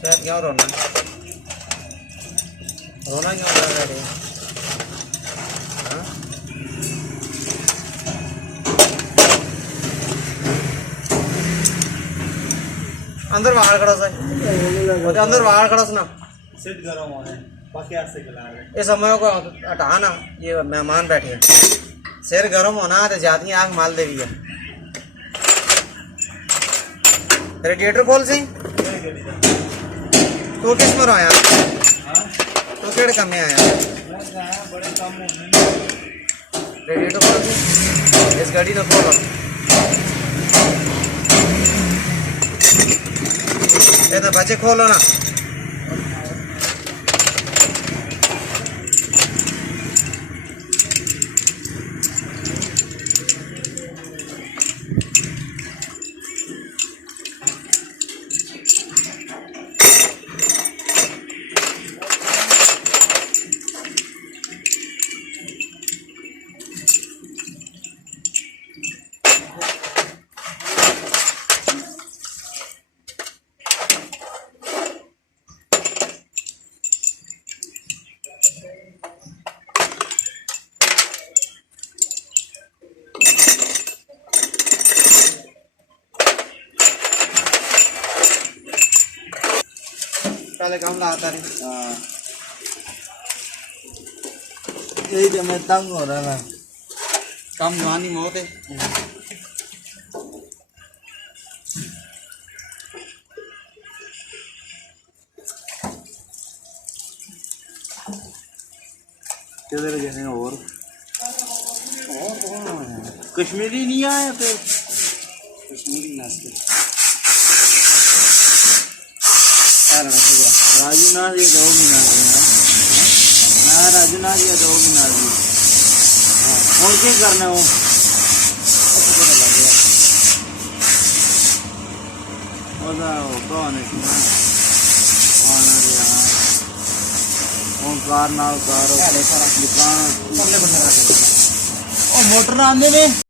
शायद क्यों रोना रोना क्यों लग रहा है? हाँ? अंदर बाहर खड़ा सा अंदर बाहर खड़ा सुना सेट करो मोने बाकी ऐसे खिला रहे ये समय को हटा ना। ये मेहमान बैठे हैं, सिर गर्म होना तो जाती आग माल देवी है। रेडिएटर खोल सी तू किस में आया? तू केड़े कम में आया? बड़े कम रेडिएटर खोल सी, इस गाड़ी ने खोलो। ये तो बच्चे खोलो ना। पहले काम लाता रही। हाँ यही तो मैं तंग हो रहा ना। काम जवानी मौत है। किधर गए और कश्मीरी नहीं आया फिर कश्मीरी नाश्ते राजू ना दिए 2 महीना ना राजू ना दिया 2 महीना और क्या करना हो कौन है कार ना कार दुकान मोटर आने में